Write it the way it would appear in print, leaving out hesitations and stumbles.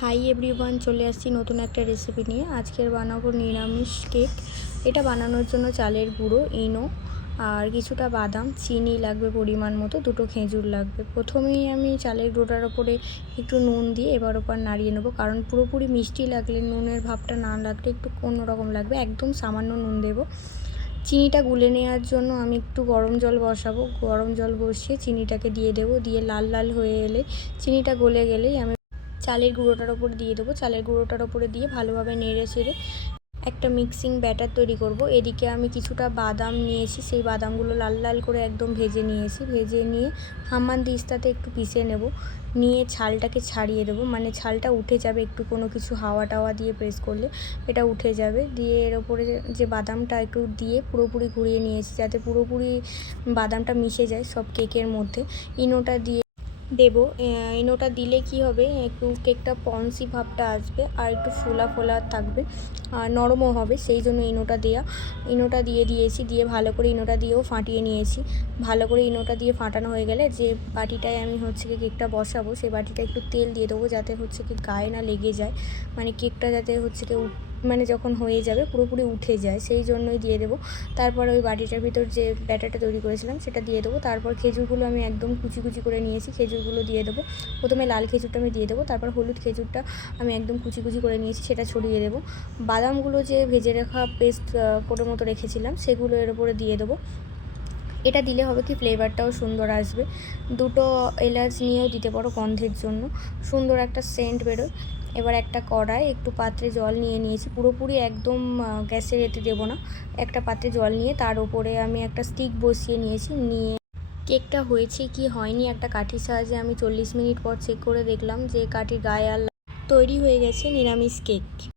Hi everyone, চলে আসছি নতুন একটা রেসিপি নিয়ে। আজকের বানাবো নিরামিষ কেক। এটা বানানোর জন্য চালের গুঁড়ো, ইনো আর কিছুটা বাদাম, চিনি লাগবে পরিমাণ মতো, দুটো খেজুর লাগবে। প্রথমেই আমি চালের গুঁড়োটার ওপরে একটু নুন দিয়ে এবার ওপর নাড়িয়ে নেবো, কারণ পুরোপুরি মিষ্টি লাগলে নুনের ভাবটা না লাগলে একটু অন্যরকম লাগবে। একদম সামান্য নুন দেবো। চিনিটা গুলে নেওয়ার জন্য আমি একটু গরম জল বসাবো। গরম জল বসিয়ে চিনিটাকে দিয়ে দেবো। দিয়ে লাল লাল হয়ে এলে, চিনিটা গলে গেলেই আমি চালের গুঁড়োটার ওপর দিয়ে দেবো। চালের গুঁড়োটার ওপরে দিয়ে ভালোভাবে নেড়ে চেড়ে একটা মিক্সিং ব্যাটার তৈরি করব। এদিকে আমি কিছুটা বাদাম নিয়েছি, সেই বাদামগুলো লাল লাল করে একদম ভেজে নিয়েছি। ভেজে নিয়ে হামানদিস্তাতে একটু পিষে নেব। নিয়ে ছালটাকে ছাড়িয়ে দেবো, মানে ছালটা উঠে যাবে, একটু কোনো কিছু হাওয়া টাওয়া দিয়ে প্রেস করলে এটা উঠে যাবে। দিয়ে এর ওপরে যে বাদামটা একটু দিয়ে পুরোপুরি ঘুরিয়ে নিয়েছি, যাতে পুরোপুরি বাদামটা মিশে যায় সব কেকের মধ্যে। ইনোটা দিয়ে দেবো। ইনোটা দিলে কি হবে, একটু কেকটা পন্সি ভাবটা আসবে আর একটু ফোলা ফোলা থাকবে, আর নরমও হবে, সেই জন্য ইনোটা দিয়ে দিয়েছি। দিয়ে ভালো করে ইনোটা দিয়েও ফাটিয়ে নিয়েছি। ভালো করে ইনোটা দিয়ে ফাটানো হয়ে গেলে যে বাটিটায় আমি কেকটা বসাবো, সেই বাটিটা একটু তেল দিয়ে দেবো, যাতে গায়ে না লেগে যায়, মানে কেকটা যাতে মানে যখন হয়ে যাবে পুরোপুরি উঠে যায়, সেই জন্যই দিয়ে দেবো। তারপর ওই বাটিটার ভিতর যে ব্যাটারটা তৈরি করেছিলাম সেটা দিয়ে দেবো। তারপর খেজুরগুলো আমি একদম কুচি কুচি করে নিয়েছি, খেজুরগুলো দিয়ে দেবো। প্রথমে লাল খেজুরটা আমি দিয়ে দেবো, তারপর হলুদ খেজুরটা আমি একদম কুচি কুচি করে নিয়েছি, সেটা ছড়িয়ে দেবো। বাদামগুলো যে ভেজে রাখা পেস্ট করে মতো রেখেছিলাম, সেগুলো এর উপরে দিয়ে দেবো। এটা দিলে হবে কি, ফ্লেভারটাও সুন্দর আসবে। দুটো এলাচ নিয়েও দিতে পারো গন্ধের জন্য, সুন্দর একটা সেন্ট বেরোয়। এবার একটা কড়াই, একটু পাত্রে জল নিয়ে নিয়েছি, পুরোপুরি একদম গ্যাসের এতে দেবো না। একটা পাত্রে জল নিয়ে তার উপরে আমি একটা স্টিক বসিয়ে নিয়েছি। নিয়ে কেকটা হয়েছে কি হয়নি একটা কাঠির সাহায্যে আমি 40 মিনিট পর চেক করে দেখলাম যে কাঠির গায়ে আর তৈরি হয়ে গেছে নিরামিষ কেক।